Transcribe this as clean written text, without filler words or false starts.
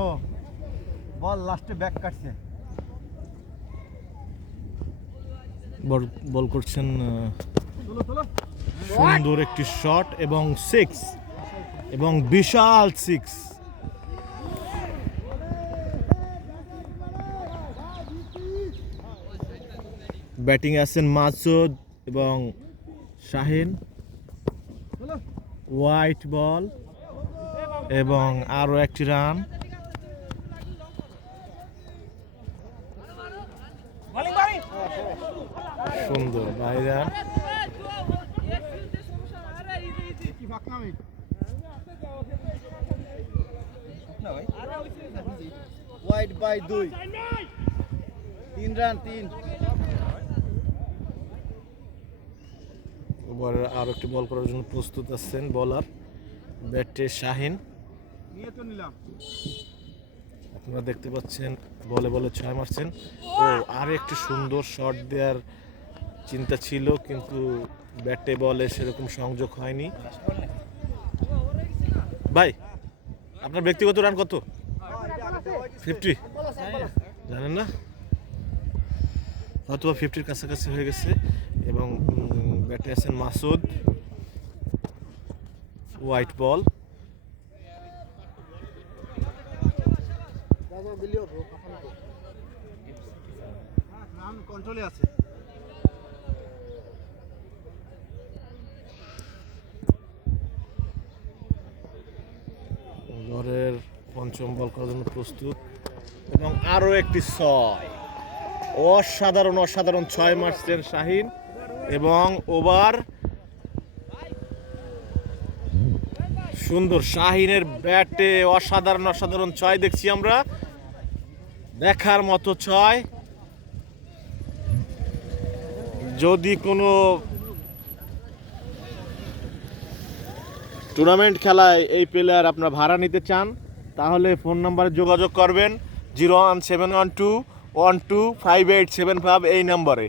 ও বল লাস্টে ব্যাক কাটছে। বল করছেন সুন্দর একটি শট এবং 6 এবং বিশাল 6। ব্যাটিং আছেন মাসুদ এবং শাহিন। হোয়াইট বল এবং আরো একটি রান। সুন্দর বাইরা। Wide bye 2, 3 run 3। ওভারে আরো একটি বল করার জন্য প্রস্তুত আছেন বলার। ব্যাটে শাহিন। আপনারা দেখতে পাচ্ছেন বলে বলে 6 মারছেন। ও আর একটি সুন্দর শট দেওয়ার চিন্তা ছিল, কিন্তু ব্যাটে বলে সেরকম সংযোগ হয়নি। ভাই আপনার ব্যক্তিগত রান কত? 50 জানেন না? হয়তো 50-র কাছাকাছি হয়ে গেছে। এবং ব্যাটে আছেন মাসুদ। White ball. কন্ট্রোলে আছে। ঘরের পঞ্চম বল করার জন্য প্রস্তুত এবং আরো একটি 6। অসাধারণ অসাধারণ 6 মারছেন শাহিন। এবং ওভার সুন্দর শাহিনের ব্যাটে অসাধারণ অসাধারণ 6 দেখছি আমরা, দেখার মতো 6। যদি কোনো টুর্নামেন্ট খেলায় এই প্লেয়ার আপনারা ভাড়া নিতে চান তাহলে ফোন নাম্বারে যোগাযোগ করবেন 01712125875 এই নম্বরে।